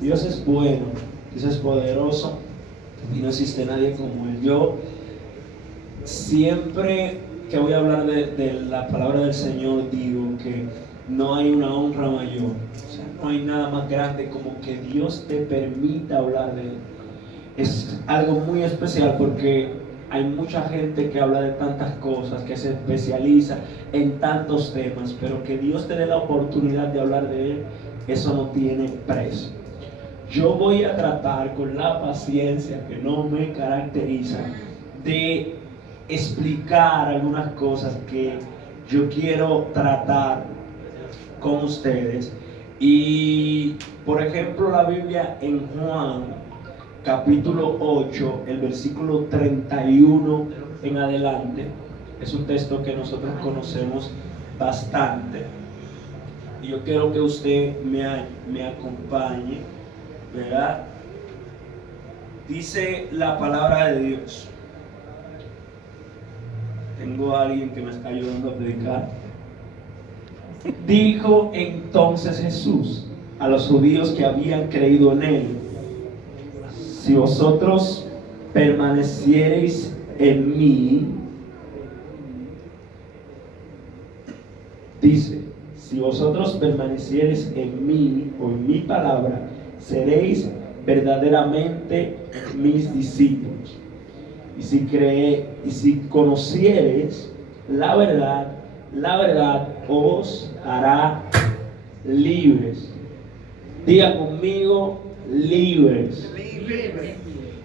Dios es bueno, Dios es poderoso y no existe nadie como Él. Yo siempre que voy a hablar de la palabra del Señor digo que no hay una honra mayor. O sea, no hay nada más grande como que Dios te permita hablar de Él. Es algo muy especial porque hay mucha gente que habla de tantas cosas, que se especializa en tantos temas, pero que Dios te dé la oportunidad de hablar de Él, eso no tiene precio. Yo voy a tratar con la paciencia que no me caracteriza de explicar algunas cosas que yo quiero tratar con ustedes. Y por ejemplo, la Biblia en Juan capítulo 8, el versículo 31 en adelante, es un texto que nosotros conocemos bastante. Y yo quiero que usted me acompañe, ¿verdad? Dice la palabra de Dios. Tengo a alguien que me está ayudando a predicar. Dijo entonces Jesús a los judíos que habían creído en Él: si vosotros permaneciereis en mí, dice, si vosotros permaneciereis en mí o en mi palabra, seréis verdaderamente mis discípulos. Y si conociereis la verdad os hará libres. Diga conmigo, libres.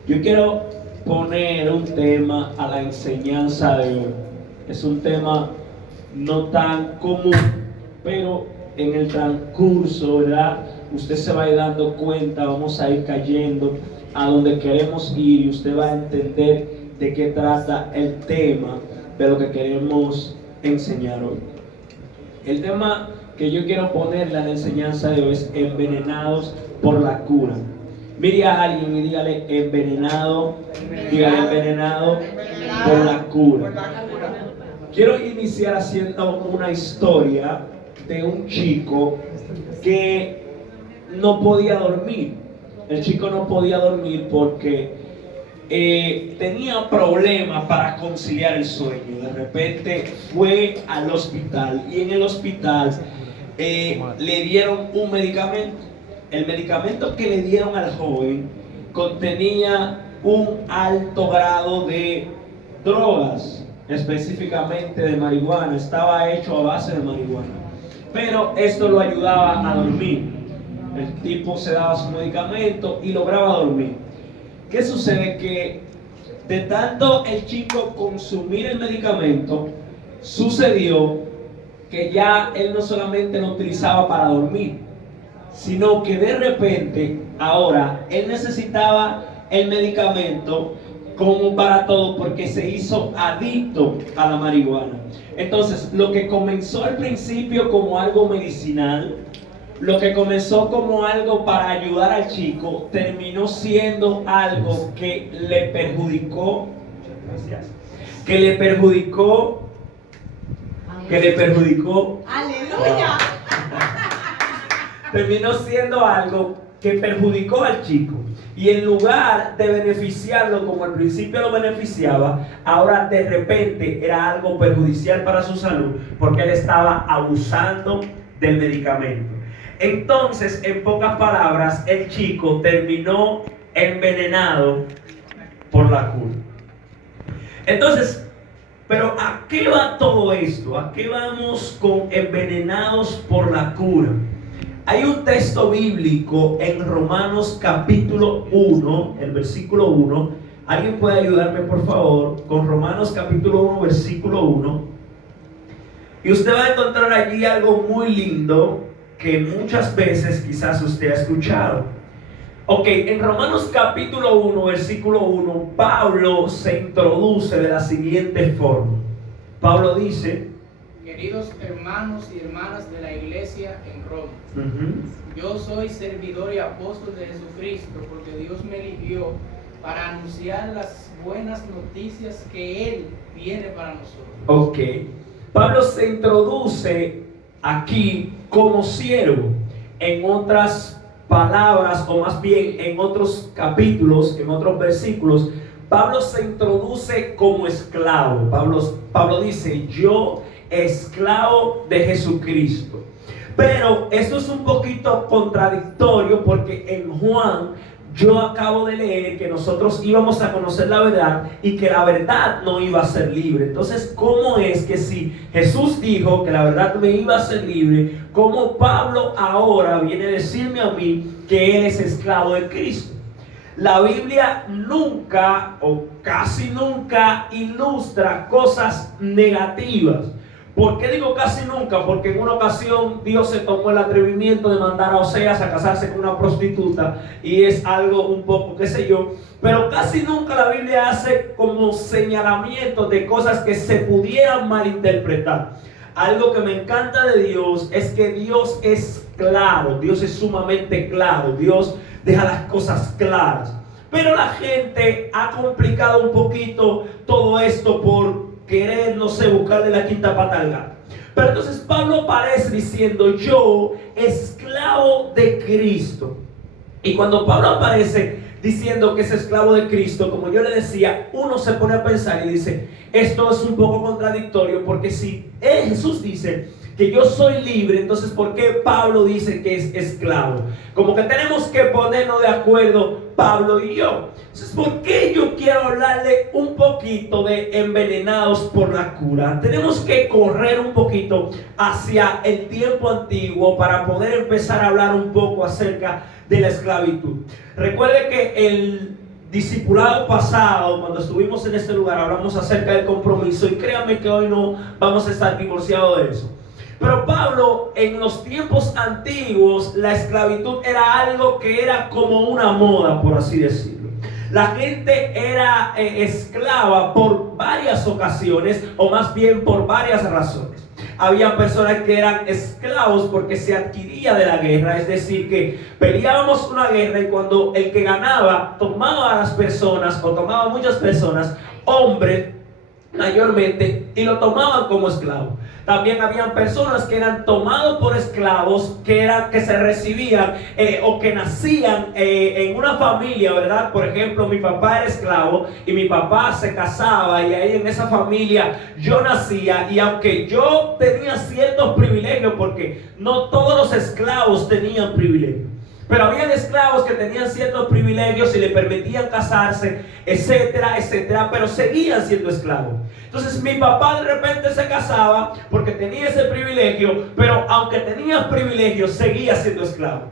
Yo quiero poner un tema a la enseñanza de hoy. Es un tema no tan común, pero en el transcurso, ¿verdad?, usted se va a ir dando cuenta, vamos a ir cayendo a donde queremos ir y usted va a entender de qué trata el tema de lo que queremos enseñar hoy. El tema que yo quiero ponerle a la enseñanza de hoy es envenenados por la cura. Mire a alguien y dígale envenenado, dígale envenenado por la cura. Quiero iniciar haciendo una historia de un chico que no podía dormir. El chico no podía dormir porque tenía problemas para conciliar el sueño. De repente fue al hospital y en el hospital le dieron un medicamento. El medicamento que le dieron al joven contenía un alto grado de drogas, específicamente de marihuana. Estaba hecho a base de marihuana, pero esto lo ayudaba a dormir. El tipo se daba su medicamento y lograba dormir. ¿Qué sucede? Que de tanto el chico consumir el medicamento, sucedió que ya él no solamente lo utilizaba para dormir, sino que de repente ahora él necesitaba el medicamento como para todo, porque se hizo adicto a la marihuana. Entonces, lo que comenzó al principio como algo medicinal, lo que comenzó como algo para ayudar al chico, terminó siendo algo que le perjudicó. Que le perjudicó. ¡Aleluya! Terminó siendo algo que perjudicó al chico. Y en lugar de beneficiarlo como al principio lo beneficiaba, ahora de repente era algo perjudicial para su salud, porque él estaba abusando del medicamento. Entonces, en pocas palabras, el chico terminó envenenado por la cura. Entonces, pero ¿a qué va todo esto? ¿A qué vamos con envenenados por la cura? Hay un texto bíblico en Romanos capítulo 1, el versículo 1. ¿Alguien puede ayudarme, por favor? Con Romanos capítulo 1, versículo 1. Y usted va a encontrar allí algo muy lindo que muchas veces quizás usted ha escuchado. Ok, en Romanos capítulo 1, versículo 1, Pablo se introduce de la siguiente forma. Pablo dice: queridos hermanos y hermanas de la iglesia en Roma, yo soy servidor y apóstol de Jesucristo, porque Dios me eligió para anunciar las buenas noticias que Él tiene para nosotros. Ok, Pablo se introduce aquí como siervo. En otras palabras, o más bien en otros capítulos, en otros versículos, Pablo se introduce como esclavo. Pablo dice: yo, esclavo de Jesucristo. Pero esto es un poquito contradictorio, porque en Juan yo acabo de leer que nosotros íbamos a conocer la verdad y que la verdad no iba a ser libre. Entonces, ¿cómo es que si Jesús dijo que la verdad me iba a ser libre, cómo Pablo ahora viene a decirme a mí que él es esclavo de Cristo? La Biblia nunca o casi nunca ilustra cosas negativas. ¿Por qué digo casi nunca? Porque en una ocasión Dios se tomó el atrevimiento de mandar a Oseas a casarse con una prostituta, y es algo un poco, qué sé yo, pero casi nunca la Biblia hace como señalamientos de cosas que se pudieran malinterpretar. Algo que me encanta de Dios es que Dios es claro, Dios es sumamente claro, Dios deja las cosas claras. Pero la gente ha complicado un poquito todo esto por querer, no sé, buscarle la quinta pata al gato. Pero entonces Pablo aparece diciendo: yo, esclavo de Cristo. Y cuando Pablo aparece diciendo que es esclavo de Cristo, como yo le decía, uno se pone a pensar y dice: esto es un poco contradictorio, porque si Jesús dice que yo soy libre, entonces ¿por qué Pablo dice que es esclavo? Como que tenemos que ponernos de acuerdo Pablo y yo. Entonces, ¿por qué yo quiero hablarle un poquito de envenenados por la cura? Tenemos que correr un poquito hacia el tiempo antiguo para poder empezar a hablar un poco acerca de la esclavitud. Recuerde que el discipulado pasado, cuando estuvimos en este lugar, hablamos acerca del compromiso, y créanme que hoy no vamos a estar divorciados de eso. Pero Pablo, en los tiempos antiguos, la esclavitud era algo que era como una moda, por así decirlo. La gente era esclava por varias ocasiones, o más bien por varias razones. Había personas que eran esclavos porque se adquiría de la guerra, es decir, que peleábamos una guerra y cuando el que ganaba tomaba a las personas, o tomaba a muchas personas, hombres mayormente, y lo tomaban como esclavo. También habían personas que eran tomados por esclavos, que se recibían o que nacían en una familia, ¿verdad? Por ejemplo, mi papá era esclavo y mi papá se casaba, y ahí en esa familia yo nacía, y aunque yo tenía ciertos privilegios, porque no todos los esclavos tenían privilegios, pero habían esclavos que tenían ciertos privilegios y le permitían casarse, etcétera, etcétera, pero seguían siendo esclavos. Entonces mi papá de repente se casaba porque tenía ese privilegio, pero aunque tenía privilegios, seguía siendo esclavo.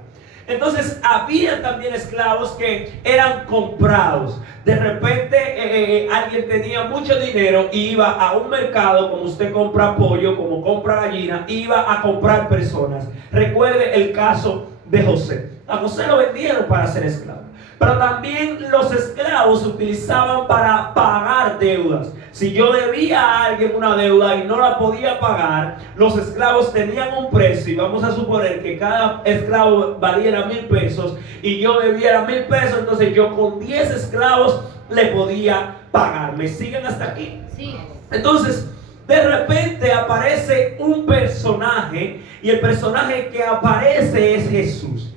Entonces había también esclavos que eran comprados. De repente alguien tenía mucho dinero y iba a un mercado, como usted compra pollo, como compra gallina, iba a comprar personas. Recuerde el caso de José. A José lo vendieron para ser esclavo. Pero también los esclavos se utilizaban para pagar deudas. Si yo debía a alguien una deuda y no la podía pagar, los esclavos tenían un precio, y vamos a suponer que cada esclavo valiera 1,000 pesos y yo debiera 1,000 pesos, entonces yo con 10 esclavos le podía pagar. ¿Me siguen hasta aquí? Sí. Entonces, de repente aparece un personaje, y el personaje que aparece es Jesús.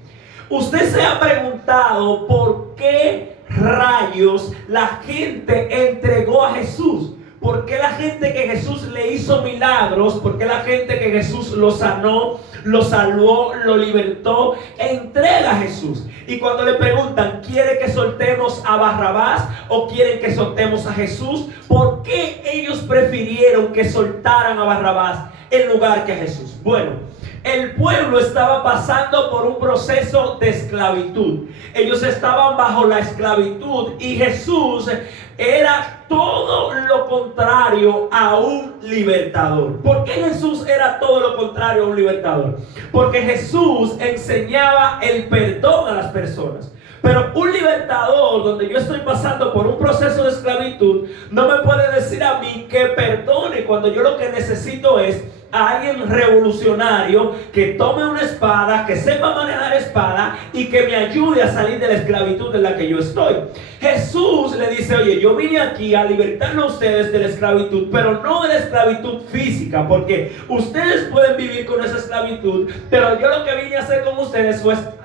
Usted se ha preguntado por qué rayos la gente entregó a Jesús. ¿Por qué la gente que Jesús le hizo milagros? ¿Por qué la gente que Jesús lo sanó, lo salvó, lo libertó, entrega a Jesús? Y cuando le preguntan, ¿quiere que soltemos a Barrabás o quieren que soltemos a Jesús? ¿Por qué ellos prefirieron que soltaran a Barrabás en lugar que a Jesús? Bueno, el pueblo estaba pasando por un proceso de esclavitud. Ellos estaban bajo la esclavitud, y Jesús era todo lo contrario a un libertador. ¿Por qué Jesús era todo lo contrario a un libertador? Porque Jesús enseñaba el perdón a las personas. Pero un libertador, donde yo estoy pasando por un proceso de esclavitud, no me puede decir a mí que perdone cuando yo lo que necesito es a alguien revolucionario que tome una espada, que sepa manejar espada y que me ayude a salir de la esclavitud en la que yo estoy. Jesús le dice, oye, yo vine aquí a libertarlos a ustedes de la esclavitud, pero no de la esclavitud física, porque ustedes pueden vivir con esa esclavitud, pero yo lo que vine a hacer con ustedes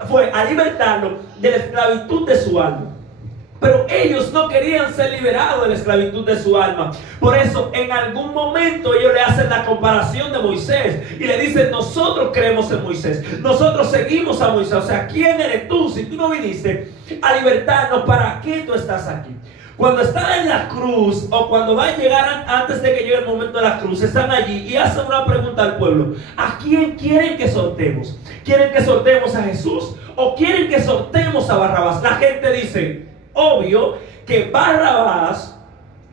fue a libertarlos de la esclavitud de su alma. Pero ellos no querían ser liberados de la esclavitud de su alma. Por eso en algún momento ellos le hacen la comparación de Moisés y le dicen, nosotros creemos en Moisés, nosotros seguimos a Moisés. O sea, ¿quién eres tú? Si tú no viniste a libertarnos, ¿para qué tú estás aquí? Cuando están en la cruz o cuando van a llegar antes de que llegue el momento de la cruz, están allí y hacen una pregunta al pueblo: ¿a quién quieren que soltemos? ¿Quieren que soltemos a Jesús o quieren que soltemos a Barrabás? La gente dice, obvio que Barrabás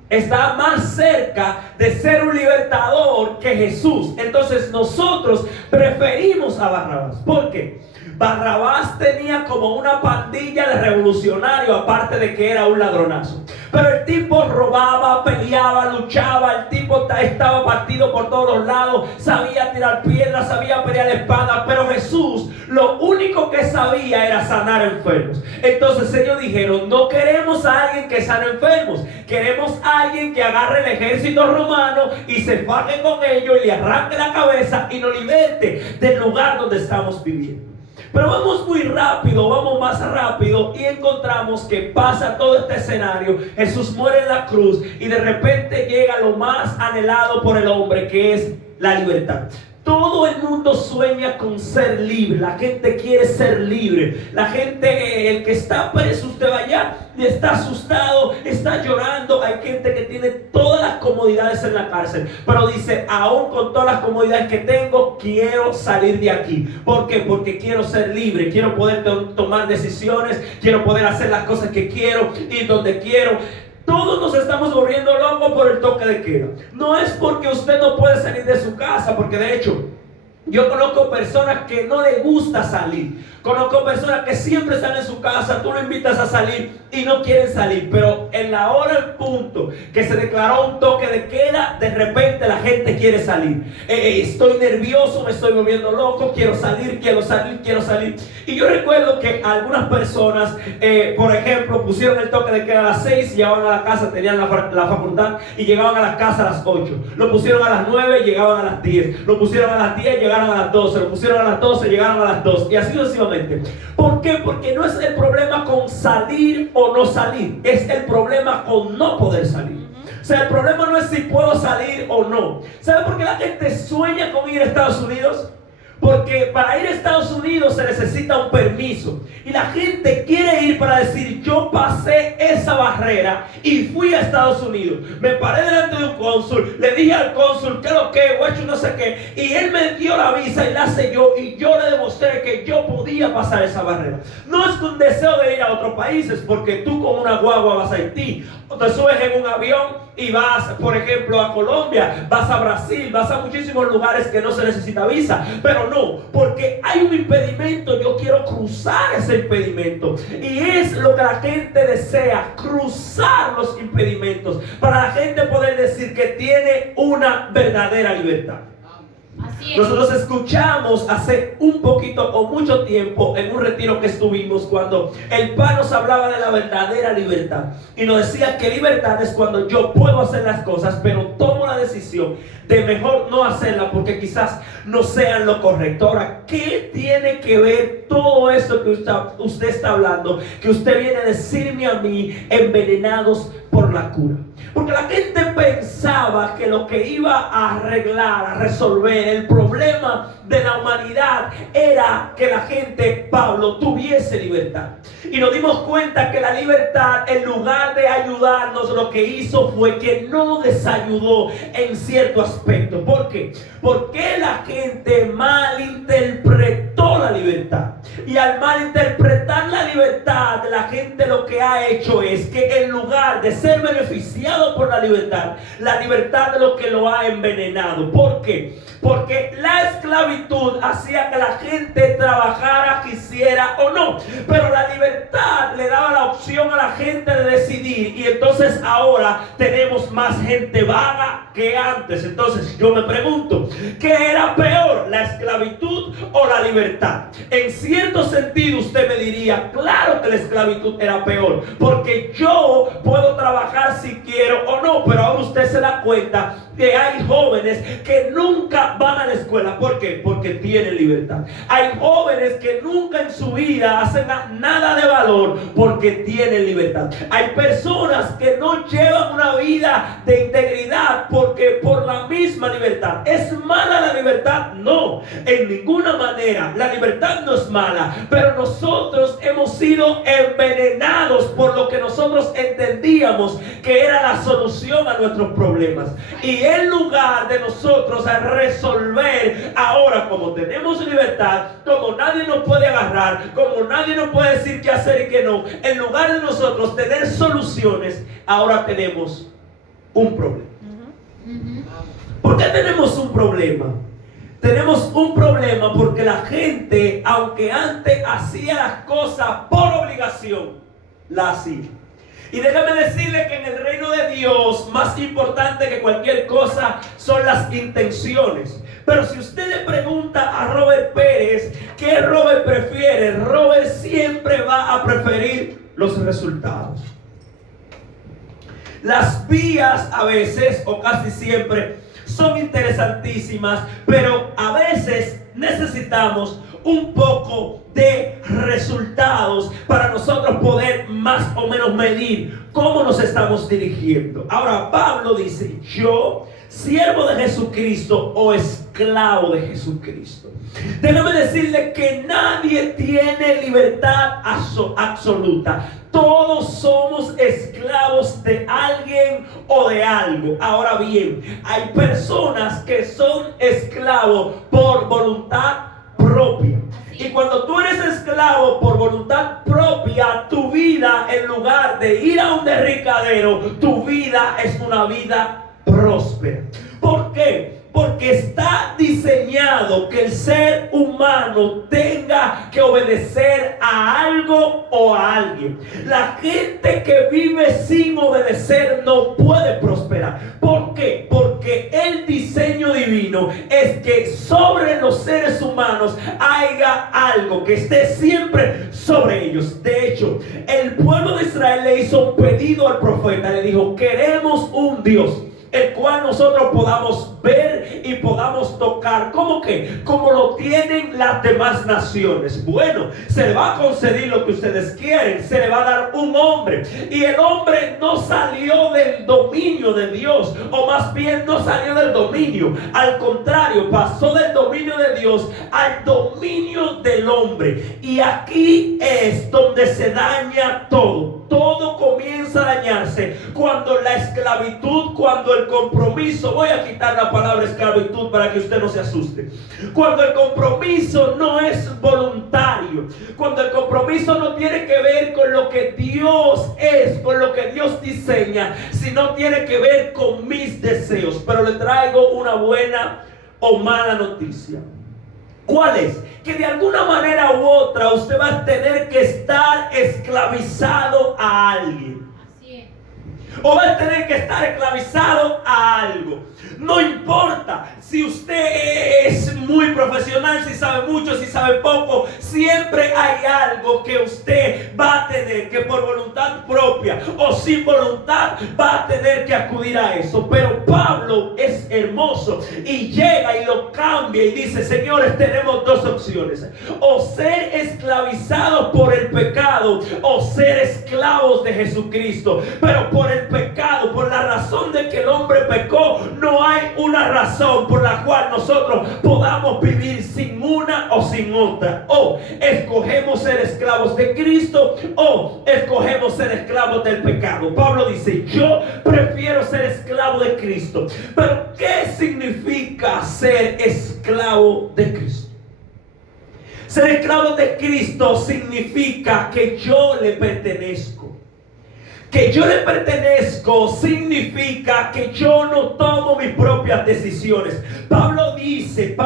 está más cerca de ser un libertador que Jesús. Entonces nosotros preferimos a Barrabás. ¿Por qué? Barrabás tenía como una pandilla de revolucionarios, aparte de que era un ladronazo. Pero el tipo robaba, peleaba, luchaba. El tipo estaba partido por todos los lados, sabía tirar piedras, sabía pelear espada. Pero Jesús lo único que sabía era sanar enfermos. Entonces ellos dijeron, no queremos a alguien que sane enfermos, queremos a alguien que agarre el ejército romano y se faje con ellos y le arranque la cabeza y nos liberte del lugar donde estamos viviendo. Pero vamos muy rápido, vamos más rápido y encontramos que pasa todo este escenario. Jesús muere en la cruz y de repente llega lo más anhelado por el hombre, que es la libertad. Todo el mundo sueña con ser libre. La gente quiere ser libre. La gente, el que está preso, usted va allá y está asustado, está llorando. Hay gente que tiene todas las comodidades en la cárcel, pero dice, aún con todas las comodidades que tengo, quiero salir de aquí. ¿Por qué? Porque quiero ser libre. Quiero poder tomar decisiones. Quiero poder hacer las cosas que quiero, ir donde quiero. Todos nos estamos volviendo locos por el toque de queda. No es porque usted no puede salir de su casa, porque de hecho yo conozco personas que no les gusta salir. Conozco personas que siempre están en su casa, tú lo invitas a salir y no quieren salir. Pero en la hora, en punto, que se declaró un toque de queda, de repente la gente quiere salir. Estoy nervioso, me estoy volviendo loco, quiero salir, quiero salir, quiero salir. Y yo recuerdo que algunas personas, por ejemplo, pusieron el toque de queda a las 6, llegaban a la casa, tenían la facultad y llegaban a la casa a las 8. Lo pusieron a las 9, llegaban a las 10. Lo pusieron a las 10, llegaron a las 12. Lo pusieron a las 12, llegaron a las 2. Y así sucesivamente. ¿Por qué? Porque no es el problema con salir o no salir, es el problema con no poder salir. O sea, el problema no es si puedo salir o no. ¿Sabe por qué la gente sueña con ir a Estados Unidos? Porque para ir a Estados Unidos se necesita un permiso. Y la gente quiere ir para decir, yo pasé esa barrera y fui a Estados Unidos. Me paré delante de un cónsul, le dije al cónsul, ¿qué lo que? Guacho, no sé qué. Y él me dio la visa y la selló y yo le demostré que yo podía pasar esa barrera. No es un deseo de ir a otros países, porque tú con una guagua vas a Haití, o te subes en un avión y vas, por ejemplo, a Colombia, vas a Brasil, vas a muchísimos lugares que no se necesita visa. Pero no, porque hay un impedimento, yo quiero cruzar ese impedimento. Y es lo que la gente desea, cruzar los impedimentos, para la gente poder decir que tiene una verdadera libertad. Nosotros escuchamos hace un poquito o mucho tiempo en un retiro que estuvimos, cuando el Padre nos hablaba de la verdadera libertad y nos decía que libertad es cuando yo puedo hacer las cosas, pero tomo la decisión de mejor no hacerla porque quizás no sean lo correcto. Ahora, ¿qué tiene que ver todo esto que usted está hablando, que usted viene a decirme a mí, envenenados por la cura? Porque la gente pensaba que lo que iba a arreglar, a resolver el problema de la humanidad era que la gente, Pablo, tuviese libertad. Y nos dimos cuenta que la libertad, en lugar de ayudarnos, lo que hizo fue que nos desayudó en cierto aspecto. ¿Por qué? Porque la gente malinterpretó la libertad. Y al malinterpretar la libertad, la gente lo que ha hecho es que en lugar de ser beneficiado por la libertad es lo que lo ha envenenado. ¿Por qué? Porque la esclavitud hacía que la gente trabajara, quisiera o no. Pero la libertad le daba la opción a la gente de decidir, y entonces ahora tenemos más gente vaga que antes. Entonces yo me pregunto, ¿qué era peor, la esclavitud o la libertad? En cierto sentido usted me diría, claro que la esclavitud era peor, porque yo puedo trabajar si quiero o no, pero ahora usted se da cuenta que hay jóvenes que nunca van a la escuela. ¿Por qué? Porque tienen libertad. Hay jóvenes que nunca en su vida hacen nada de valor porque tienen libertad. Hay personas que no llevan una vida de integridad porque por la misma libertad. ¿Es mala la libertad? No, en ninguna manera. La libertad no es mala, pero nosotros hemos sido envenenados por lo que nosotros entendíamos que era la solución a nuestros problemas. Y en lugar de nosotros a resolver, ahora como tenemos libertad, como nadie nos puede agarrar, como nadie nos puede decir qué hacer y qué no, en lugar de nosotros tener soluciones, ahora tenemos un problema. ¿Por qué tenemos un problema? Tenemos un problema porque la gente, aunque antes hacía las cosas por obligación, la hacía. Y déjame decirle que en el reino de Dios, más importante que cualquier cosa son las intenciones. Pero si usted le pregunta a Robert Pérez qué Robert prefiere, Robert siempre va a preferir los resultados. Las vías a veces, o casi siempre, son interesantísimas, pero a veces necesitamos un poco de resultados para nosotros poder más o menos medir cómo nos estamos dirigiendo. Ahora Pablo dice, yo, siervo de Jesucristo o esclavo de Jesucristo. Déjame decirle que nadie tiene libertad absoluta. Todos somos esclavos de alguien o de algo. Ahora bien, hay personas que son esclavos por voluntad propia. Y cuando tú eres esclavo por voluntad propia, tu vida, en lugar de ir a un derricadero, tu vida es una vida próspera. ¿Por qué? Porque está diseñado que el ser humano tenga que obedecer a algo o a alguien. La gente que vive sin obedecer no puede prosperar. ¿Por qué? Porque el diseño divino es que sobre los seres humanos haya algo que esté siempre sobre ellos. De hecho, el pueblo de Israel le hizo un pedido al profeta. Le dijo, queremos un Dios el cual nosotros podamos ver y podamos tocar. ¿Cómo que? Como lo tienen las demás naciones. Bueno, se le va a conceder lo que ustedes quieren. Se le va a dar un hombre. Y el hombre no salió del dominio de Dios, o más bien no salió del dominio. Al contrario, pasó del dominio de Dios al dominio del hombre. Y aquí es donde se daña todo. Todo comienza a dañarse cuando la esclavitud, cuando el compromiso, voy a quitar la palabra esclavitud para que usted no se asuste, cuando el compromiso no es voluntario, cuando el compromiso no tiene que ver con lo que Dios es, con lo que Dios diseña, sino tiene que ver con mis deseos. Pero le traigo una buena o mala noticia. ¿Cuál es? Que de alguna manera u otra usted va a tener que estar esclavizado a alguien. Así es. O va a tener que estar esclavizado a algo. No importa si usted es muy profesional, si sabe mucho, si sabe poco, siempre hay algo que usted va a tener que por voluntad propia o sin voluntad va a tener que acudir a eso. Pero Pablo es hermoso y llega y lo cambia y dice, señores, tenemos dos opciones: o ser esclavizados por el pecado o ser esclavos de Jesucristo. Pero por el pecado, por la razón de que el hombre pecó, no hay una razón por la cual nosotros podamos vivir sin una o sin otra. O escogemos ser esclavos de Cristo o escogemos ser esclavos del pecado. Pablo dice, yo prefiero ser esclavo de Cristo. Pero ¿qué significa ser esclavo de Cristo? Ser esclavo de Cristo significa que yo le pertenezco, Que yo le pertenezco significa que yo no tomo mis propias decisiones. Pablo dice,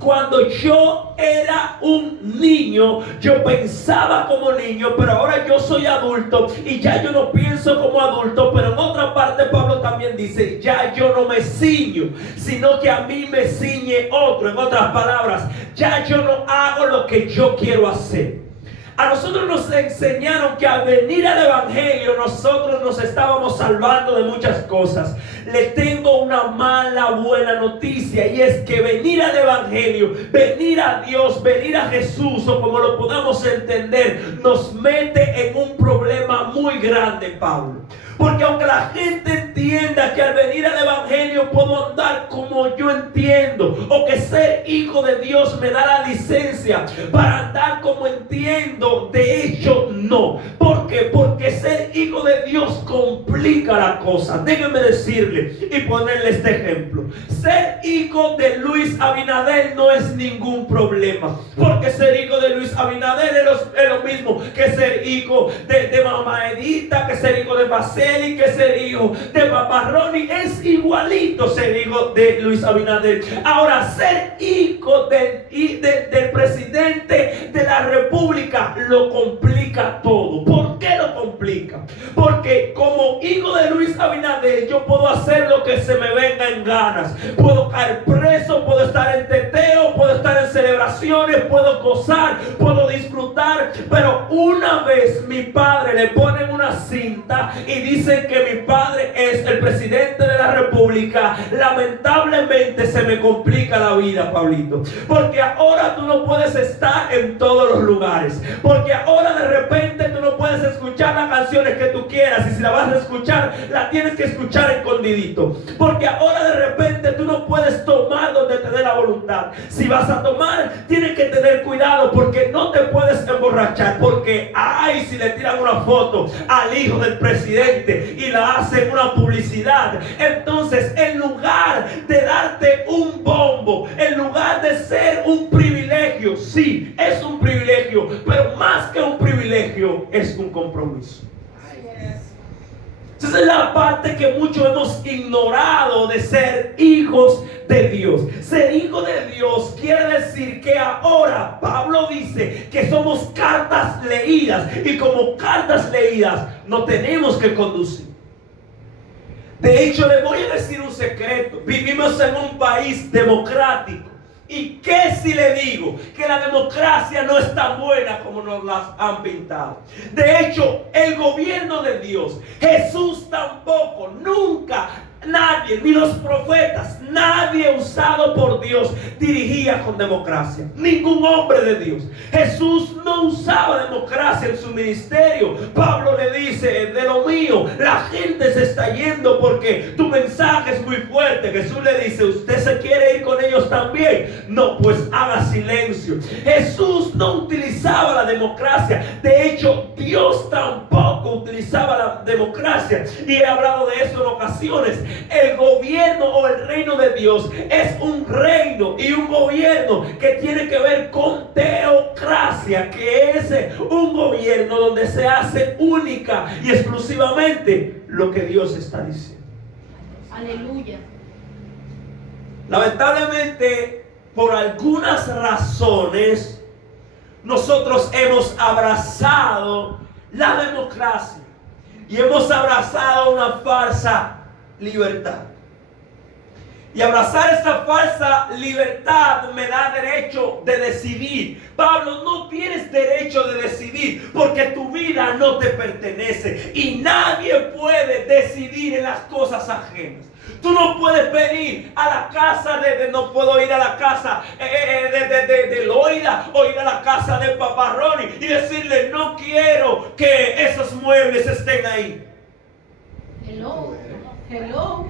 cuando yo era un niño, yo pensaba como niño, pero ahora yo soy adulto y ya yo no pienso como adulto. Pero en otra parte Pablo también dice, ya yo no me ciño, sino que a mí me ciñe otro. En otras palabras, ya yo no hago lo que yo quiero hacer. A nosotros nos enseñaron que al venir al Evangelio nosotros nos estábamos salvando de muchas cosas. Le tengo una buena noticia, y es que venir al Evangelio, venir a Dios, venir a Jesús, o como lo podamos entender, nos mete en un problema muy grande, Pablo. Porque aunque la gente entienda que al venir al Evangelio puedo andar como yo entiendo, o que ser hijo de Dios me da la licencia para andar como entiendo, de hecho no. ¿Por qué? Porque ser hijo de Dios complica la cosa. Déjenme decirle y ponerle este ejemplo. Ser hijo de Luis Abinader no es ningún problema, porque ser hijo de Luis Abinader es lo mismo que ser hijo de Mamá Edita, que ser hijo de Baceli, que ser hijo de Papá Ronnie. Es igualito ser hijo de Luis Abinader. Ahora, ser hijo del presidente de la República lo complica todo. ¿Por qué lo complica? Porque como hijo de Luis Abinader yo puedo hacer lo que se me venga en ganas. Puedo caer preso, puedo estar en teteo, puedo estar en celebraciones, puedo gozar, puedo disfrutar. Pero una vez mi padre le ponen una cinta y dicen que mi padre es el presidente de la República, lamentablemente se me complica la vida, Pablito. Porque ahora tú no puedes estar en todos los lugares. Porque ahora de repente tú no puedes escuchar las canciones que tú quieras, y si la vas a escuchar, la tienes que escuchar escondidito. Porque ahora de repente tú no puedes tomar donde te dé la voluntad. Si vas a tomar, tienes que tener cuidado, porque no te puedes emborrachar. Porque ay, si le tiran una foto al hijo del presidente y la hacen una publicidad, entonces en lugar de darte un bombo, en lugar de ser un privilegio, sí, es un privilegio, pero más que un privilegio, es un compromiso. Esa es la parte que muchos hemos ignorado de ser hijos de Dios. Ser hijo de Dios quiere decir que ahora Pablo dice que somos cartas leídas, y como cartas leídas no tenemos que conducir. De hecho, le voy a decir un secreto. Vivimos en un país democrático. ¿Y qué si le digo que la democracia no es tan buena como nos la han pintado? De hecho, el gobierno de Dios, Jesús tampoco, nunca, nadie, ni los profetas, nadie usado por Dios dirigía con democracia. Ningún hombre de Dios. Jesús no usaba democracia en su ministerio. Pablo le dice, de lo mío, la gente se está yendo porque tu mensaje es muy fuerte. Jesús le dice, ¿usted se quiere ir con ellos también? No, pues haga silencio. Jesús no utilizaba la democracia. De hecho, Dios tampoco utilizaba la democracia. Y he hablado de eso en ocasiones. El gobierno o el reino de Dios es un reino y un gobierno que tiene que ver con teocracia, que es un gobierno donde se hace única y exclusivamente lo que Dios está diciendo. Aleluya. Lamentablemente, por algunas razones, nosotros hemos abrazado la democracia y hemos abrazado una falsa libertad. Y abrazar esta falsa libertad me da derecho de decidir. Pablo, no tienes derecho de decidir porque tu vida no te pertenece y nadie puede decidir en las cosas ajenas. Tú no puedes venir a la casa no puedo ir a la casa de Loida o ir a la casa de Papá Ronnie y decirle, no quiero que esos muebles estén ahí. Hello. Hello.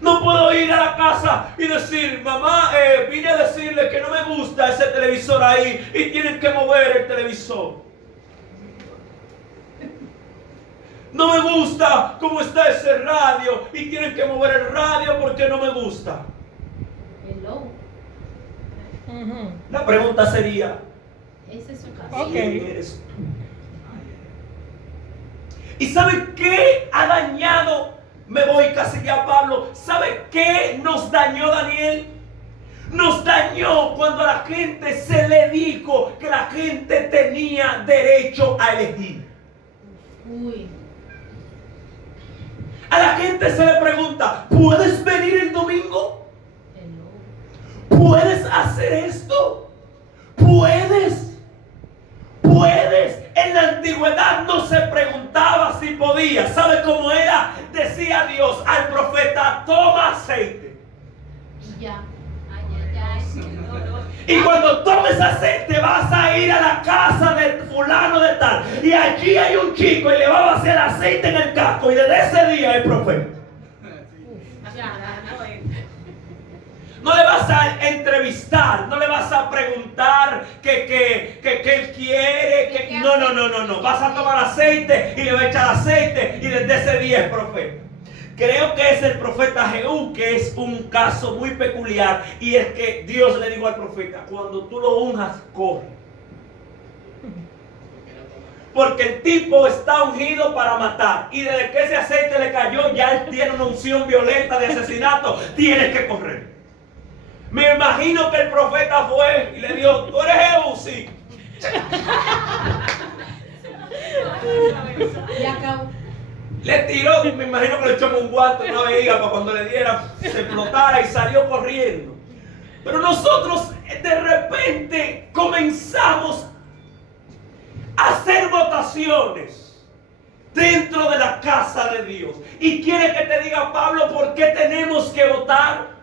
No puedo ir a la casa y decir, mamá, vine a decirle que no me gusta ese televisor ahí y tienen que mover el televisor. No me gusta cómo está ese radio y tienen que mover el radio porque no me gusta. Hello. La pregunta sería, Esa es su casa. ¿quién eres tú? ¿Y sabe qué ha dañado? Me voy casi ya, Pablo. ¿Sabe qué nos dañó Daniel? Nos dañó cuando a la gente se le dijo que la gente tenía derecho a elegir. Uy. A la gente se le pregunta, ¿puedes venir el domingo? Hello. ¿Puedes hacer esto? ¿Puedes? ¿Puedes? En la antigüedad no se preguntaba si podía. ¿Sabe cómo era? Decía Dios al profeta, toma aceite. Y ya. Y cuando tomes aceite vas a ir a la casa de fulano de tal. Y allí hay un chico y le va a vaciar aceite en el casco. Y desde ese día es profeta. No le vas a entrevistar, no le vas a preguntar que él quiere. No. Vas a tomar aceite y le va a echar aceite. Y desde ese día es profeta. Creo que es el profeta Jehú, que es un caso muy peculiar. Y es que Dios le dijo al profeta, cuando tú lo unjas, corre. Porque el tipo está ungido para matar. Y desde que ese aceite le cayó, ya él tiene una unción violenta de asesinato. Tienes que correr. Me imagino que el profeta fue y le dijo, ¿tú eres Jehú? Sí. Y acabó. Le tiró, me imagino que le echó un guante, una vejiga para cuando le diera, se explotara y salió corriendo. Pero nosotros de repente comenzamos a hacer votaciones dentro de la casa de Dios. Y quiere que te diga, Pablo, ¿por qué tenemos que votar?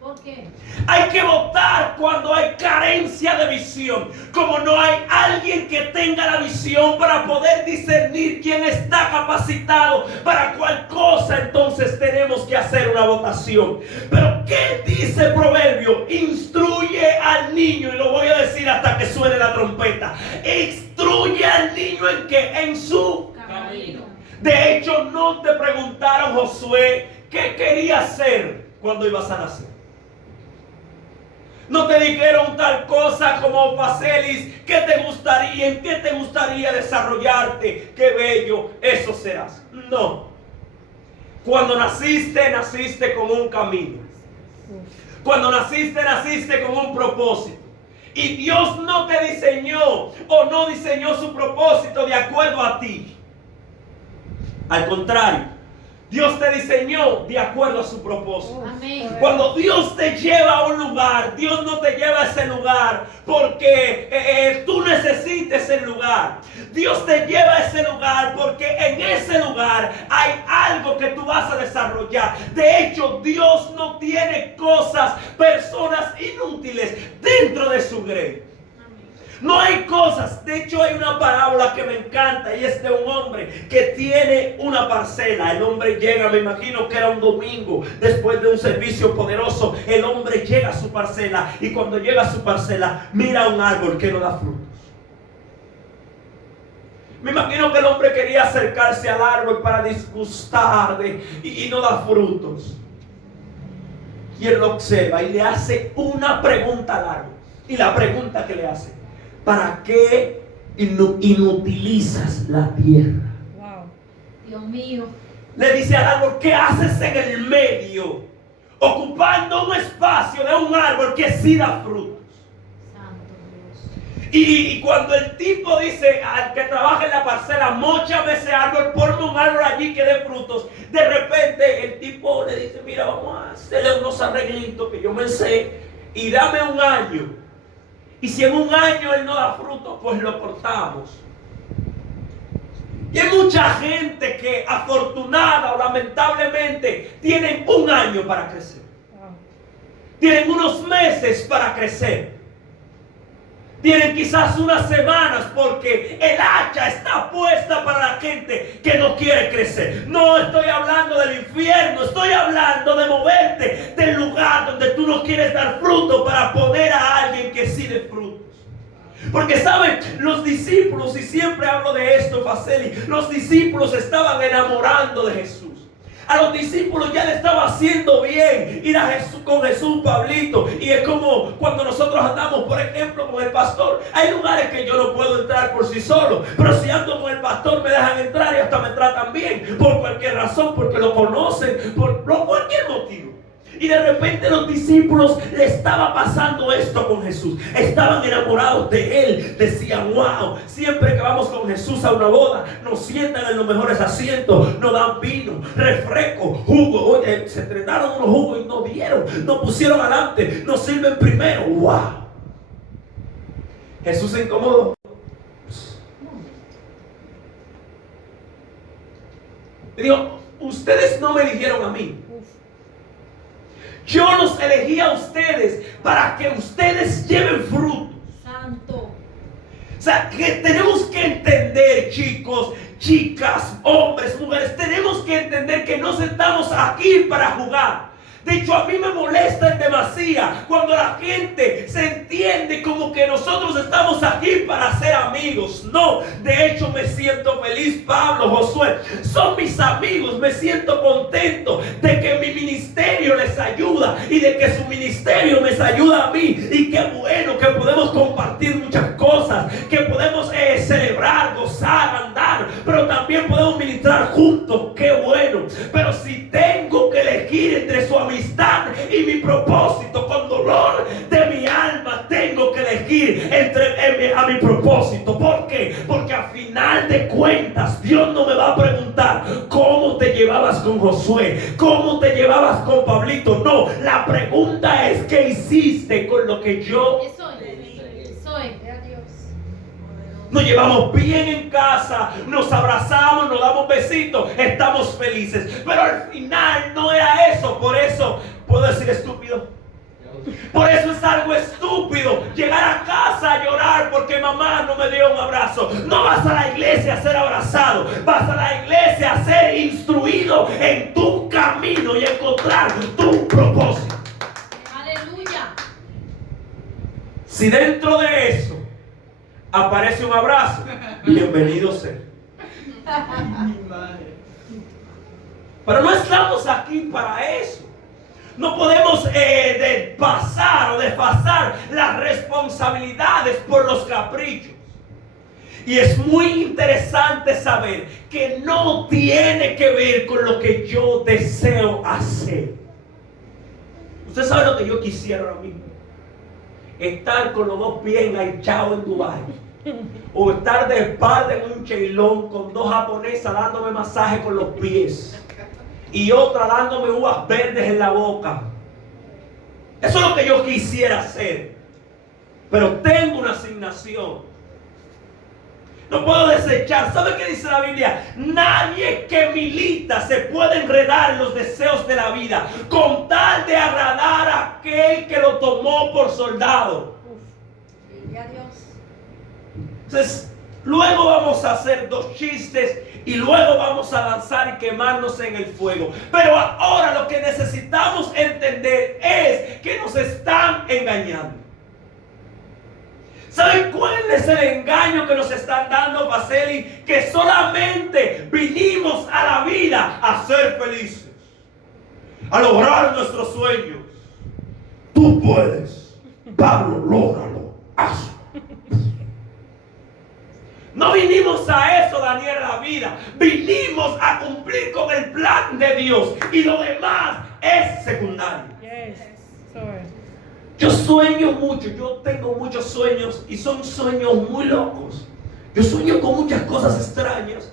¿Por qué? Hay que votar cuando hay carencia de visión. Como no hay alguien que tenga la visión para poder discernir quién está capacitado para cuál cosa, entonces tenemos que hacer una votación. Pero ¿qué dice el proverbio? Instruye al niño, y lo voy a decir hasta que suene la trompeta. Instruye al niño en que en su Camino. De hecho, no te preguntaron, Josué, ¿qué querías hacer cuando ibas a nacer? No te dijeron tal cosa como, Facelis, ¿qué te gustaría? ¿En qué te gustaría desarrollarte? ¡Qué bello! Eso serás. No. Cuando naciste, naciste con un camino. Cuando naciste, naciste con un propósito. Y Dios no te diseñó o no diseñó su propósito de acuerdo a ti. Al contrario, Dios te diseñó de acuerdo a su propósito. Amén. Cuando Dios te lleva a un lugar, Dios no te lleva a ese lugar porque tú necesites el lugar. Dios te lleva a ese lugar porque en ese lugar hay algo que tú vas a desarrollar. De hecho, Dios no tiene cosas, personas inútiles dentro de su grey. No hay cosas. De hecho, hay una parábola que me encanta y es de un hombre que tiene una parcela. El hombre llega, me imagino que era un domingo, después de un servicio poderoso. El hombre llega a su parcela y cuando llega a su parcela mira un árbol que no da frutos. Me imagino que el hombre quería acercarse al árbol para disgustar y no da frutos. Y él lo observa y le hace una pregunta al árbol. Y la pregunta que le hace: ¿para qué inutilizas la tierra? Wow. Dios mío. Le dice al árbol, ¿qué haces en el medio? Ocupando un espacio de un árbol que sí da frutos. Santo Dios. Y cuando el tipo dice al que trabaja en la parcela, móchame ese árbol, ponme un árbol allí que dé frutos. De repente el tipo le dice, mira, vamos a hacerle unos arreglitos que yo me sé y dame un año. Y si en un año él no da fruto, pues lo cortamos. Y hay mucha gente que afortunada o lamentablemente tienen un año para crecer. Tienen unos meses para crecer. Tienen quizás unas semanas porque el hacha está puesta para la gente que no quiere crecer. No estoy hablando del infierno, estoy hablando de moverte del lugar donde tú no quieres dar fruto para poner a alguien que sí dé frutos. Porque saben, los discípulos, y siempre hablo de esto, Faceli, los discípulos estaban enamorando de Jesús. A los discípulos ya le estaba haciendo bien ir a Jesús, con Jesús, Pablito. Y es como cuando nosotros andamos, por ejemplo, con el pastor. Hay lugares que yo no puedo entrar por sí solo, pero si ando con el pastor me dejan entrar y hasta me tratan bien. Por cualquier razón, porque lo conocen, por cualquier motivo. Y de repente los discípulos le estaba pasando esto con Jesús. Estaban enamorados de él. Decían, wow, siempre que vamos con Jesús a una boda, nos sientan en los mejores asientos, nos dan vino, refresco, jugo. Oye, se trenaron unos jugos y nos dieron, nos pusieron adelante, nos sirven primero. Wow. Jesús se incomodó. Le digo, ustedes no me eligieron a mí. Yo los elegí a ustedes para que ustedes lleven fruto. Santo. O sea, que tenemos que entender, chicos, chicas, hombres, mujeres, tenemos que entender que no estamos aquí para jugar. De hecho, a mí me molesta en demasía cuando la gente se entiende como que nosotros estamos aquí para ser amigos. No, de hecho me siento feliz. Pablo, Josué, son mis amigos. Me siento contento de que mi ministerio les ayuda y de que su ministerio me ayuda a mí. Y qué bueno que podemos compartir muchas cosas, que podemos celebrar, gozar, andar, pero también podemos ministrar juntos. Qué bueno. Pero si tengo que elegir entre su amistad y mi propósito, con dolor de mi alma tengo que elegir a mi propósito. ¿Por qué? Porque al final de cuentas Dios no me va a preguntar cómo te llevabas con Josué, cómo te llevabas con Pablito. No, la pregunta es ¿qué hiciste con lo que yo? Eso es. Nos llevamos bien en casa, nos abrazamos, nos damos besitos, estamos felices. Pero al final no era eso. Por eso puedo decir estúpido. Por eso es algo estúpido llegar a casa a llorar porque mamá no me dio un abrazo. No vas a la iglesia a ser abrazado, vas a la iglesia a ser instruido en tu camino y encontrar tu propósito. Aleluya. Si dentro de eso aparece un abrazo, bienvenido sea. Pero no estamos aquí para eso. No podemos pasar o desfasar las responsabilidades por los caprichos. Y es muy interesante saber que no tiene que ver con lo que yo deseo hacer. Usted sabe lo que yo quisiera ahora mismo. Estar con los dos pies enganchados en Dubái. O estar de espalda en un cheilón con dos japonesas dándome masaje con los pies. Y otra dándome uvas verdes en la boca. Eso es lo que yo quisiera hacer. Pero tengo una asignación. No puedo desechar. ¿Sabe qué dice la Biblia? Nadie que milita se puede enredar en los deseos de la vida con tal de agradar a aquel que lo tomó por soldado. Entonces, luego vamos a hacer dos chistes y luego vamos a danzar y quemarnos en el fuego. Pero ahora lo que necesitamos entender es que nos están engañando. ¿Saben cuál es el engaño que nos están dando, Paceli? Que solamente vinimos a la vida a ser felices, a lograr nuestros sueños. Tú puedes, Pablo, lógralo, hazlo. No vinimos a eso, Daniel, a la vida. Vinimos a cumplir con el plan de Dios. Y lo demás es secundario. Yo sueño mucho. Yo tengo muchos sueños. Y son sueños muy locos. Yo sueño con muchas cosas extrañas.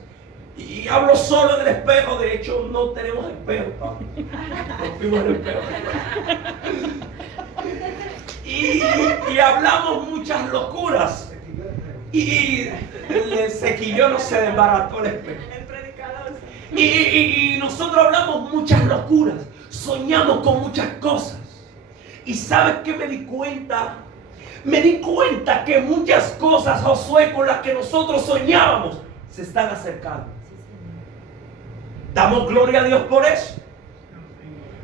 Y hablo solo en el espejo. De hecho, no tenemos espejo. Rompimos el espejo. Y hablamos muchas locuras. Y el sequillo no se desbarató el espejo. Y nosotros hablamos muchas locuras. Soñamos con muchas cosas. ¿Y sabes qué me di cuenta? Me di cuenta que muchas cosas, Josué, con las que nosotros soñábamos, se están acercando. Damos gloria a Dios por eso.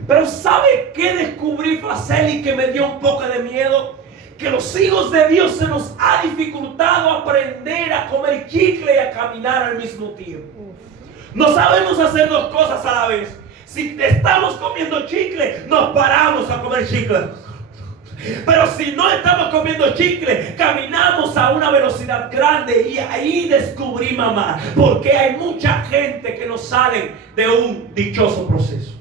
Pero ¿sabe qué descubrí, Faceli, que me dio un poco de miedo? Que los hijos de Dios se nos ha dificultado aprender a comer chicle y a caminar al mismo tiempo. No sabemos hacer dos cosas a la vez. Si estamos comiendo chicle, nos paramos a comer chicle. Pero si no estamos comiendo chicle, caminamos a una velocidad grande y ahí descubrí, mamá, porque hay mucha gente que no sale de un dichoso proceso.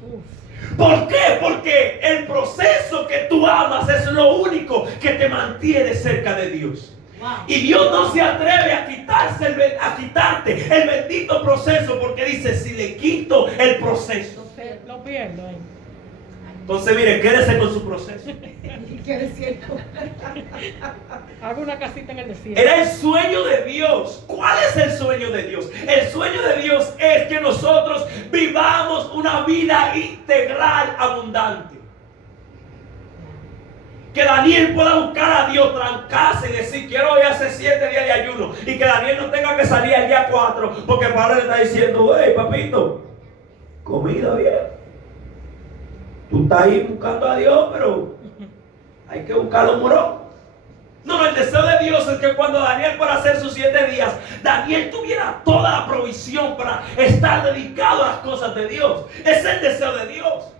¿Por qué? Porque el proceso que tú amas es lo único que te mantiene cerca de Dios. Y Dios no se atreve a quitarte el bendito proceso, porque dice, si le quito el proceso, lo pierdo. entonces mire, quédese con su proceso. ¿Qué desierto? Hago una casita en el desierto. Era el sueño de Dios. ¿Cuál es el sueño de Dios? El sueño de Dios es que nosotros vivamos una vida integral, abundante. Que Daniel pueda buscar a Dios, trancarse y decir, quiero ir a hacer 7 días de ayuno. Y que Daniel no tenga que salir al día 4, porque el padre le está diciendo, hey papito, comida bien. Tú estás ahí buscando a Dios, pero hay que buscarlo morón. No, el deseo de Dios es que cuando Daniel fuera a hacer sus 7 días, Daniel tuviera toda la provisión para estar dedicado a las cosas de Dios. Es el deseo de Dios.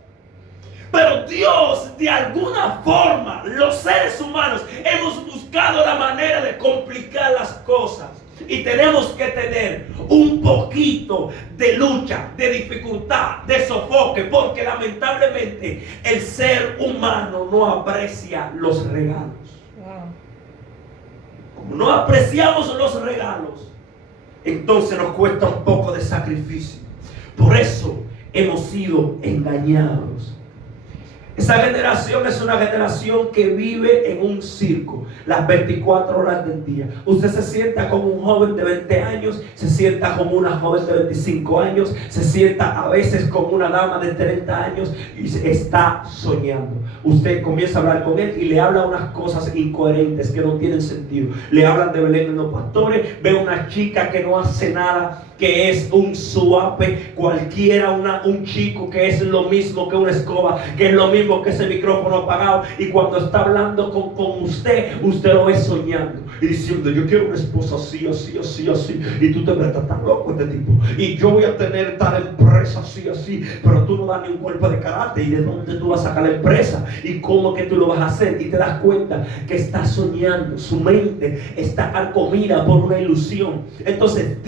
Pero Dios, de alguna forma, los seres humanos hemos buscado la manera de complicar las cosas. Y tenemos que tener un poquito de lucha, de dificultad, de sofoque, porque lamentablemente el ser humano no aprecia los regalos. Como no apreciamos los regalos, entonces nos cuesta un poco de sacrificio. Por eso hemos sido engañados. Esa generación es una generación que vive en un circo las 24 horas del día. Usted se sienta como un joven de 20 años, se sienta como una joven de 25 años, se sienta a veces como una dama de 30 años y está soñando. Usted comienza a hablar con él y le habla unas cosas incoherentes que no tienen sentido. Le hablan de Belén de los pastores, ve una chica que no hace nada, que es un suape cualquiera, un chico que es lo mismo que una escoba, que es lo mismo que ese micrófono apagado, y cuando está hablando con usted lo ve soñando y diciendo, yo quiero una esposa así, así, así, así, y tú te ves tan loco este tipo, y yo voy a tener tal empresa así, así, pero tú no das ni un golpe de carácter. ¿Y de dónde tú vas a sacar la empresa? ¿Y cómo que tú lo vas a hacer? Y te das cuenta que está soñando, su mente está carcomida por una ilusión. Entonces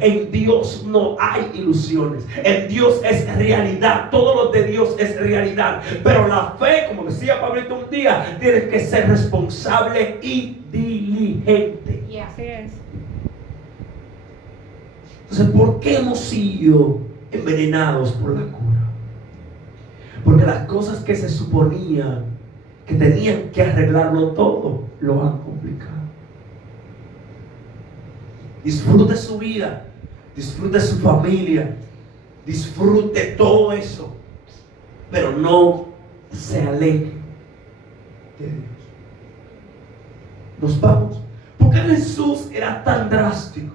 en Dios no hay ilusiones, en Dios es realidad, todo lo de Dios es realidad. Pero la fe, como decía Pablito un día, tiene que ser responsable y diligente. Así es. Entonces, ¿por qué hemos sido envenenados por la cura? Porque las cosas que se suponía que tenían que arreglarlo todo, lo han complicado. Disfrute su vida, disfrute su familia, disfrute todo eso, pero no se aleje de Dios. Nos vamos. ¿Por qué Jesús era tan drástico?